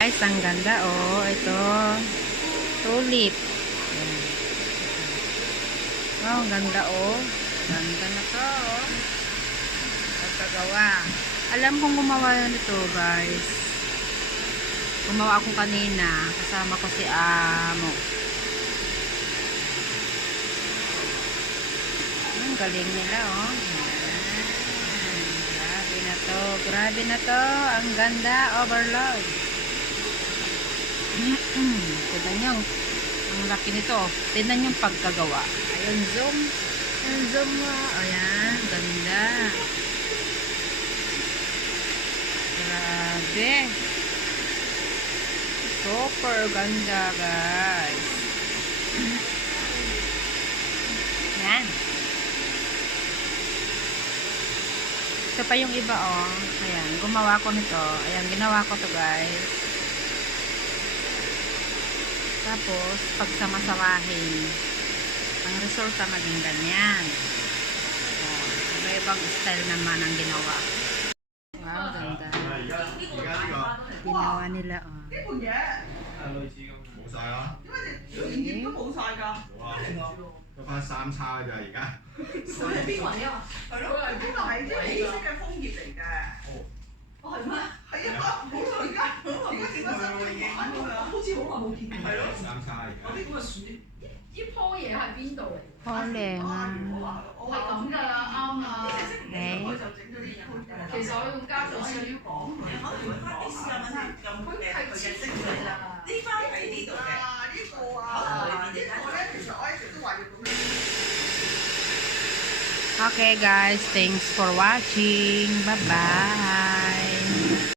Guys, ang ganda oh. Ito. Tulip. Oh, ang ganda oh. Ganda na to oh. Pagkagawa. Alam kong gumawa nito guys. Gumawa ako kanina. Kasama ko si Amo. Ang galing nila oh. Ayan. Grabe na to. Grabe na to. Ang ganda. Overload. Tignan nyo. Ang laki nito. Tignan yung pagkagawa. Ayun, zoom. Ayun, zoom mo. Ayan, ganda. Grabe. Super ganda, guys. Yan. Ito pa yung iba, oh. Ayan, gumawa ko nito. Ayan, ginawa ko to, guys. Tapos, pag samasamahin, ang resulta maging ganyan. Oh, iba-ibang style naman ang ginawa. Wow, ganda. Ginawa nila, oh. 嘅？好似好耐冇見你。係咯，尷。啲咁嘅樹，呢棵嘢喺邊度嚟？好靚啊！係咁㗎啦，啱啊。你其實我用家族我要講，你可以揾翻啲試下問下，佢佢認識佢啦。呢花喺呢度嘅。呢個啊，呢個咧，其實我一直都話要咁樣。Okay guys, thanks for watching. Bye bye.